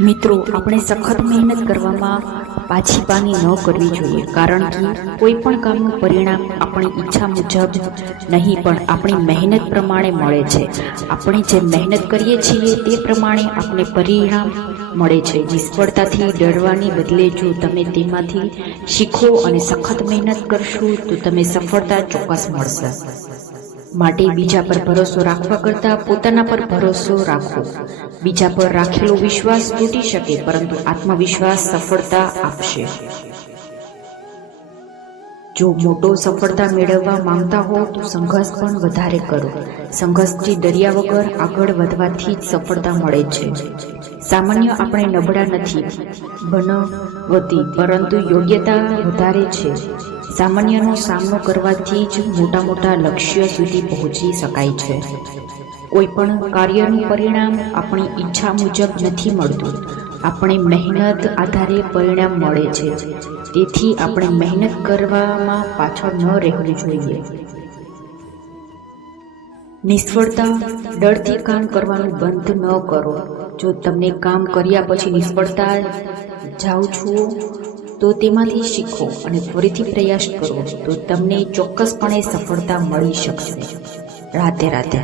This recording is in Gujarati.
મિત્રો, આપણે સખત મહેનત કરવામાં પાછીપાની ન કરવી જોઈએ, કારણ કે કોઈ પણ કામનું પરિણામ આપણી ઈચ્છા મુજબ નહીં પણ આપણી મહેનત પ્રમાણે મળે છે. આપણે જે મહેનત કરીએ છીએ તે પ્રમાણે આપણે પરિણામ મળે છે. નિષ્ફળતાથી ડરવાની બદલે જો તમે તેમાંથી શીખો અને સખત મહેનત કરશો તો તમે સફળતા ચોક્કસ મળશે. માટે બીજા પર ભરોસો રાખવા કરતાં પોતાના પર ભરોસો રાખો. બીજા પર રાખેલો વિશ્વાસ તૂટી શકે, પરંતુ આત્મવિશ્વાસ સફળતા આપશે. જો મોટો સફળતા મેળવવા માંગતા હો તો સંઘર્ષ પણ વધારે કરો. સંઘર્ષથી ડર્યા વગર આગળ વધવાથી જ સફળતા મળે છે. સામાન્ય આપણે નબળા નથી બનવતી, પરંતુ યોગ્યતા વધારે છે. સામાન્યનો સામનો કરવાથી જ મોટા લક્ષ્ય સુધી પહોંચી શકાય છે. કોઈ પણ કાર્યનું પરિણામ આપણી ઈચ્છા મુજબ નથી મળતું. આપણે મહેનત આધારે પરિણામ મળે છે. તેથી આપણે મહેનત કરવામાં પાછળ ન રહેવું જોઈએ. નિષ્ફળતા ડરથી કામ કરવાનું બંધ ન કરો. જો તમને કામ કર્યા પછી નિષ્ફળતા જાઓ છો તો તેમાંથી શીખો અને ફરીથી પ્રયાસ કરો તો તમને ચોક્કસપણે સફળતા મળી શકશે. રાધે રાધે.